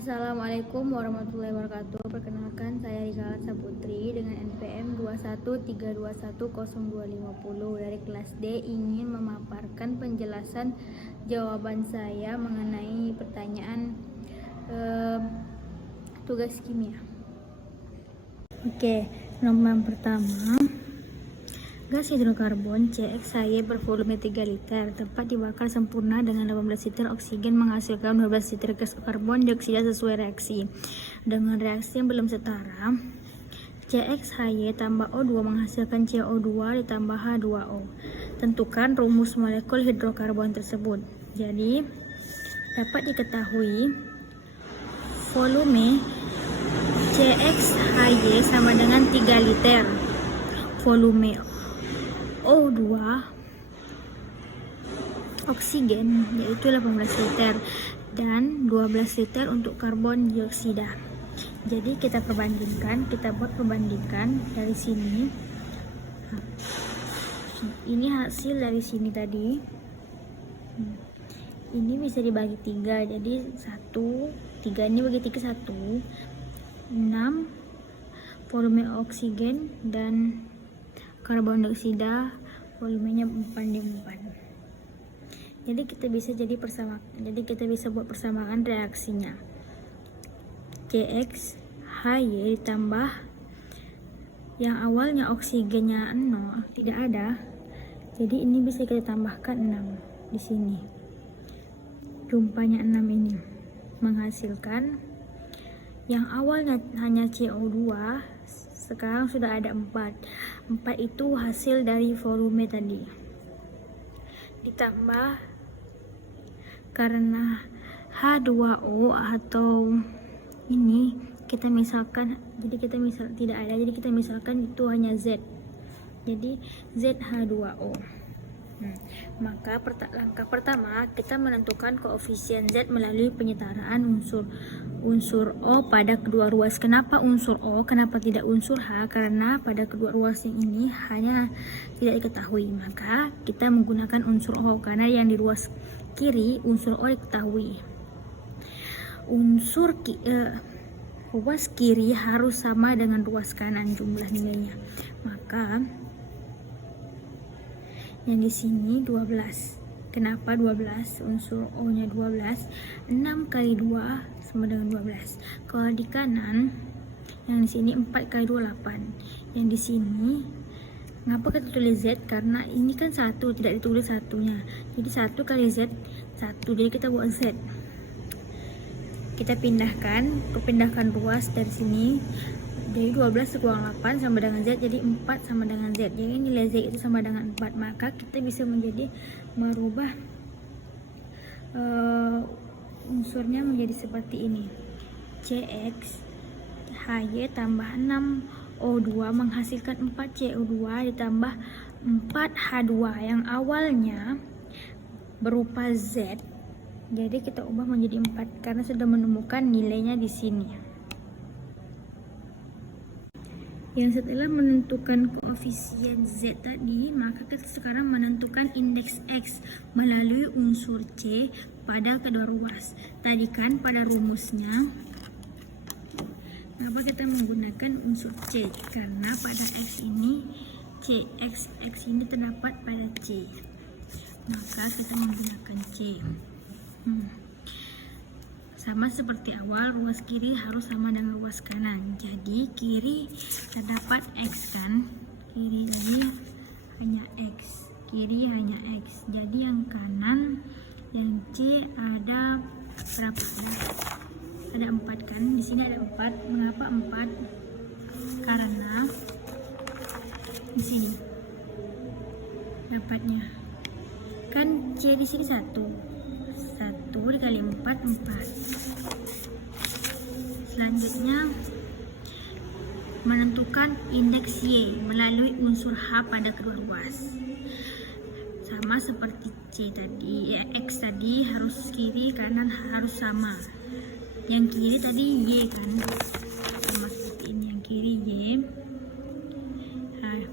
Assalamualaikum warahmatullahi wabarakatuh. Perkenalkan, saya Rika Saputri dengan NPM 213210250 dari kelas D, ingin memaparkan penjelasan jawaban saya mengenai pertanyaan tugas kimia. Oke, nomor yang pertama, gas hidrokarbon CXHY bervolume 3 liter dapat dibakar sempurna dengan 18 liter oksigen menghasilkan 12 liter gas karbon dioksida sesuai reaksi. Dengan reaksi yang belum setara, CXHY tambah O2 menghasilkan CO2 ditambah H2O. Tentukan rumus molekul hidrokarbon tersebut. Jadi, dapat diketahui volume CXHY sama dengan 3 liter. Volume O2 oksigen yaitu 18 liter dan 12 liter untuk karbon dioksida. Jadi kita buat perbandingan dari sini. Ini hasil dari sini tadi. Ini bisa dibagi 3, jadi 3 ini bagi 3 1. 6 volume oksigen dan karbon dioksida volumenya 4. Jadi kita bisa buat persamaan reaksinya. CXHY ditambah yang awalnya oksigennya 0 tidak ada. Jadi ini bisa kita tambahkan 6 di sini. Jumpanya 6 ini menghasilkan yang awalnya hanya CO2 sekarang sudah ada 4 itu hasil dari volume tadi, ditambah karena H2O atau ini kita misalkan itu hanya Z, jadi ZH2O. Maka langkah pertama kita menentukan koefisien Z melalui penyetaraan unsur O pada kedua ruas. Kenapa unsur O? Kenapa tidak unsur H? Karena pada kedua ruas yang ini hanya tidak diketahui. Maka kita menggunakan unsur O karena yang di ruas kiri unsur O diketahui. Ruas kiri harus sama dengan ruas kanan jumlah nilainya. Maka yang di sini 12. Kenapa 12? Unsur O-nya 12. 6 kali 2 sama dengan 12. Kalau di kanan, yang di sini 4 kali 2 8. Yang di sini ngapa kita tulis Z? Karena ini kan 1, tidak ditulis satunya. Jadi 1 kali Z 1. Jadi kita buat Z. Kita pindahkan ruas dari sini. Jadi 12 kurang 8 sama dengan Z, jadi 4 sama dengan Z. Jadi nilai Z itu sama dengan 4. Maka kita bisa merubah unsurnya menjadi seperti ini. CXHY tambah 6 O2 menghasilkan 4 CO2 ditambah 4 H2 yang awalnya berupa Z. Jadi kita ubah menjadi 4 karena sudah menemukan nilainya di sini. Yang setelah menentukan koefisien Z tadi, maka kita sekarang menentukan indeks X melalui unsur C pada kedua ruas. Tadi kan pada rumusnya, kenapa kita menggunakan unsur C? Karena pada X ini, X ini terdapat pada C. Maka kita menggunakan C. Sama seperti awal, ruas kiri harus sama dengan ruas kanan. Jadi kiri terdapat X kan, kiri ini hanya X, kiri hanya X. Jadi yang kanan, yang C ada berapa? Ada 4 kan? Di sini ada 4. Mengapa 4? Karena di sini dapatnya kan C di sini 1 dikali 4 Selanjutnya menentukan indeks Y melalui unsur H pada kedua ruas. Sama seperti C tadi, X tadi harus kiri kanan harus sama. Yang kiri tadi Y kan, sama seperti ini. Yang kiri Y,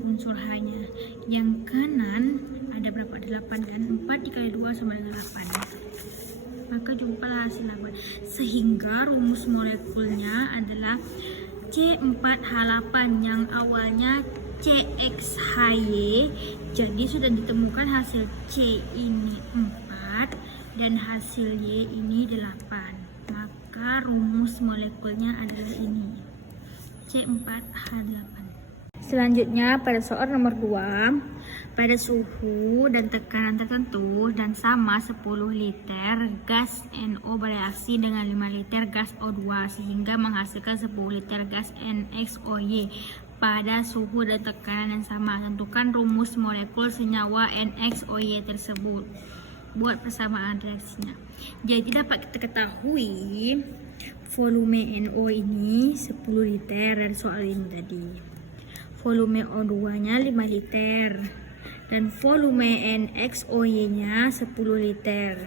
unsur H-nya. Yang kanan ada berapa? 8 kan? 4 dikali 2 sama dengan 8. Maka jumpalah H8. Sehingga rumus molekulnya adalah C4H8 yang awalnya CXHY. Jadi sudah ditemukan hasil C ini 4 dan hasil Y ini 8. Maka rumus molekulnya adalah ini, C4H8. Selanjutnya pada soal nomor 2, pada suhu dan tekanan tertentu dan sama 10 liter gas NO bereaksi dengan 5 liter gas O2 sehingga menghasilkan 10 liter gas NXOY pada suhu dan tekanan yang sama. Tentukan rumus molekul senyawa NXOY tersebut. Buat persamaan reaksinya. Jadi dapat kita ketahui volume NO ini 10 liter dari soal ini tadi. Volume O2-nya 5 liter dan volume NXOY-nya 10 liter.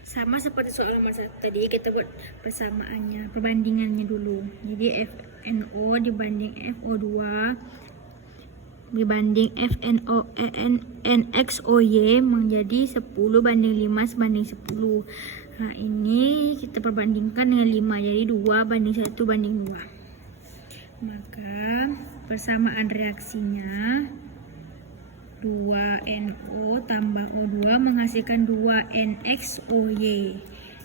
Sama seperti soal nomor 1 tadi, kita buat persamaannya, perbandingannya dulu. Jadi FNO dibanding FO2 dibanding NXOY menjadi 10 banding 5 sebanding 10. Nah, ini kita perbandingkan dengan 5, jadi 2 banding 1 banding 2. Maka persamaan reaksinya 2NO tambah O2 menghasilkan 2NXOY.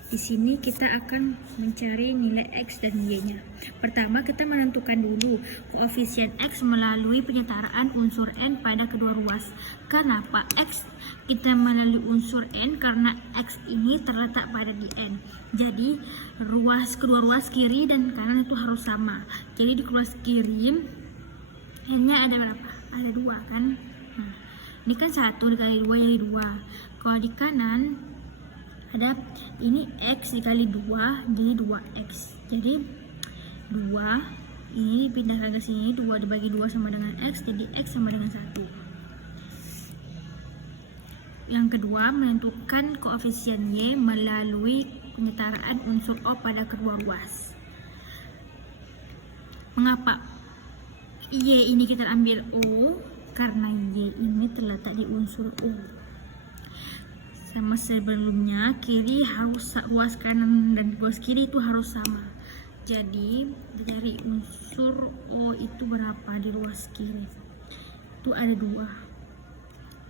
Di sini kita akan mencari nilai X dan Y-nya. Pertama kita menentukan dulu koefisien X melalui penyetaraan unsur N pada kedua ruas. Kenapa X kita melalui unsur N? Karena X ini terletak pada di N. Jadi kedua ruas kiri dan kanan itu harus sama. Jadi di ruas kiri N-nya ada berapa? Ada 2 kan? Nah, ini kan 1 dikali 2 jadi 2. Kalau di kanan ada ini X dikali 2 jadi 2X. Jadi 2 ini dipindahkan ke sini, 2 dibagi 2 sama dengan X, jadi X sama dengan 1. Yang kedua, menentukan koefisien Y melalui penyetaraan unsur O pada kedua ruas. Mengapa Y ini kita ambil O? Karena Y ini terletak di unsur O. Sama sebelumnya, kiri harus ruas kanan dan ruas kiri itu harus sama. Jadi dari unsur O itu berapa di ruas kiri? Itu ada 2.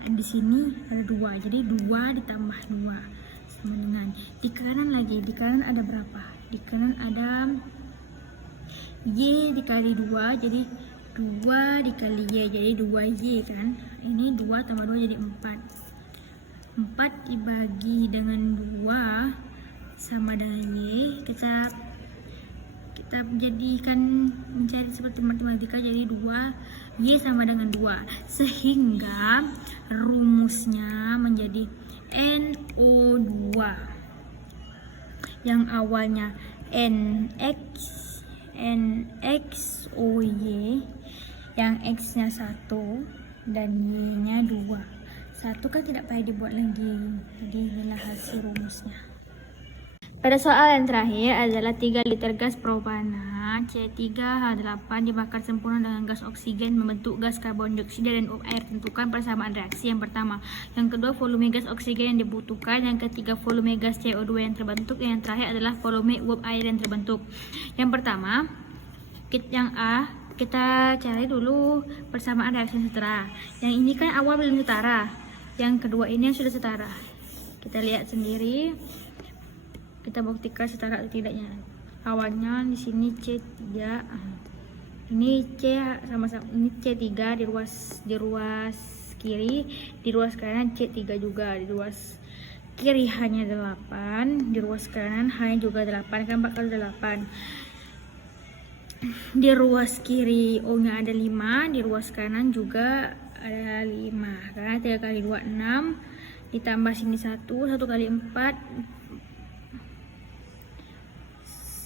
Di sini ada 2, jadi 2 ditambah 2 sama dengan di kanan lagi. Di kanan ada berapa? Di kanan ada Y dikali 2, jadi 2 dikali Y, jadi 2Y kan. Ini 2 tambah 2 jadi 4. 4 dibagi dengan 2 sama dengan Y. Kita jadikan mencari seperti matematika, jadi 2 Y sama dengan 2, sehingga rumusnya menjadi NO2 yang awalnya NXOY, yang X nya 1 dan Y nya 2. 1 kan tidak payah dibuat lagi, jadi inilah hasil rumusnya. Pada soal yang terakhir adalah 3 liter gas propana C3H8 dibakar sempurna dengan gas oksigen membentuk gas karbon dioksida dan uap air. Tentukan persamaan reaksi yang pertama. Yang kedua, volume gas oksigen yang dibutuhkan. Yang ketiga, volume gas CO2 yang terbentuk. Yang terakhir adalah volume uap air yang terbentuk. Yang pertama, yang A, kita cari dulu persamaan reaksi setara. Yang ini kan awal belum setara. Yang kedua ini yang sudah setara. Kita lihat sendiri. Kita buktikan setara atau tidaknya. Awalnya di sini C3. Ini C sama-sama, ini C3 di ruas kiri, di ruas kanan C3 juga. Di ruas kiri hanya 8, di ruas kanan hanya juga 8, kan 4 kali 8. Di ruas kiri O-nya ada 5, di ruas kanan juga ada 5. Karena 3 kali 2 6, ditambah sini 1 kali 4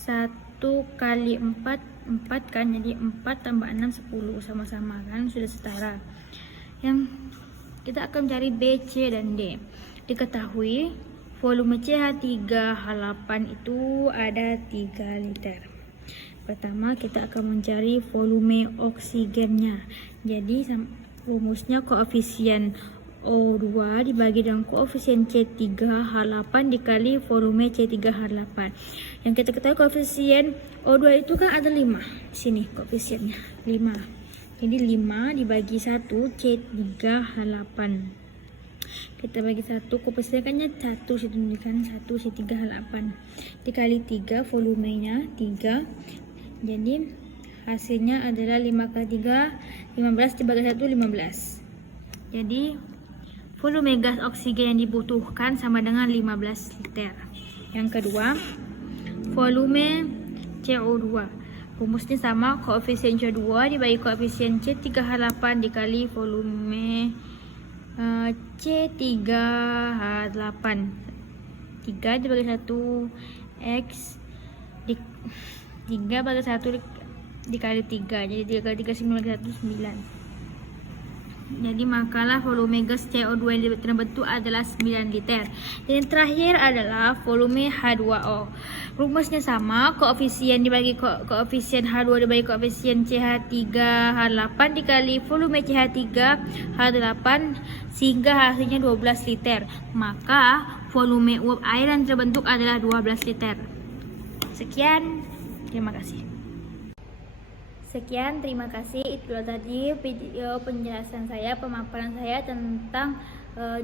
1 kali 4 kan, jadi 4 tambah 6 10 sama-sama kan, sudah setara. Yang kita akan cari B, C dan D. Diketahui volume CH3H8 itu ada 3 liter. Pertama kita akan mencari volume oksigennya. Jadi rumusnya koefisien O2 dibagi dengan koefisien C3 H8 dikali volume C3 H8. Yang kita ketahui koefisien O2 itu kan ada 5. Sini koefisiennya 5. Jadi 5 dibagi 1 C3 H8. Kita bagi 1, koefisiennya 1 situ kan 1 C3 H8 dikali 3 volumenya 3. Jadi hasilnya adalah 5 kali 3 15 dibagi 1 15. Jadi volume gas oksigen yang dibutuhkan sama dengan 15 liter. Yang kedua, volume CO2. Rumusnya sama, koefisien CO2 dibagi koefisien C3H8 dikali volume C3H8. 3 dibagi 1 X 3 bagi 1 dikali 3. Jadi 3 kali 3 9 kali 1 9. Jadi makalah volume gas CO2 yang terbentuk adalah 9 liter. Dan yang terakhir adalah volume H2O. Rumusnya sama, koefisien dibagi koefisien H2 dibagi koefisien CH3H8 dikali volume CH3H8 sehingga hasilnya 12 liter. Maka volume uap air yang terbentuk adalah 12 liter. Sekian, terima kasih. Sekian, terima kasih. Itulah tadi video penjelasan saya, pemaparan saya tentang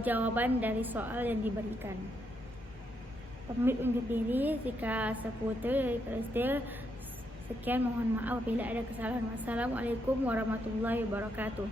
jawaban dari soal yang diberikan. Pamit undur diri jika seputar dari kelas. Sekian, mohon maaf apabila ada kesalahan. Wassalamualaikum warahmatullahi wabarakatuh.